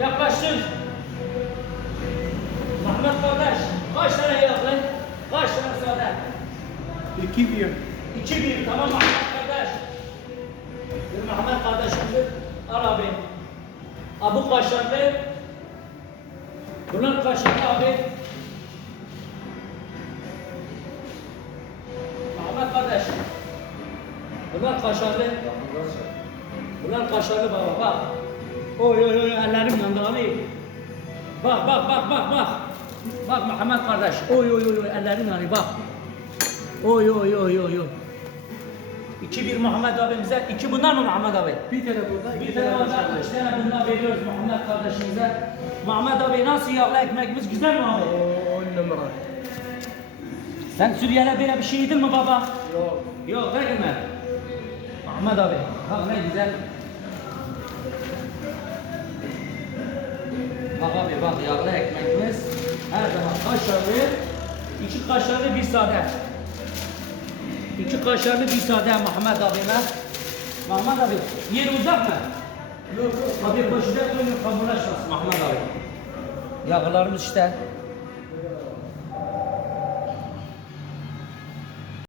Yaklaştır. Mehmet kardeş. Kaç tane yağlı? Kaç tane sade? İki bir. İki bir. Tamam Mehmet kardeş. Bir Mehmet kardeşimdir. Al abi. Abu kaşarlı. Bunlar kaşarlı abi. Mehmet kardeş. Bunlar kaşarlı. Bunlar kaşarlı baba bak. Oy oy oy ellerim yandı abi. Bak bak bak bak bak. Bak Muhammed kardeş. Oy oy oy ellerim yanıyor bak. Oy oy oy oy oy. İki bir Muhammed abimize. iki bunlar mı Muhammed abi? Bir tane burada, Bir tane orada, üç tane bundan veriyoruz Muhammed kardeşimize. Muhammed abi nasıl yağlı ekmeğimiz güzel mi abi? On numara. Sen Suriyeli böyle bir şey yedin mi baba? Yok. Yok değil mi? Ahmet abi bak ne güzel. Bak abi bak yağlı ekmeğimiz her zaman kaşarlı. iki kaşarlı bir sade. İki kaşarlı bir sade Muhammed abime. Muhammed abi yer uzak mı? Yok yok. Abi koşacak koyun kamulaşmasın Muhammed abi. Yağlarımız işte.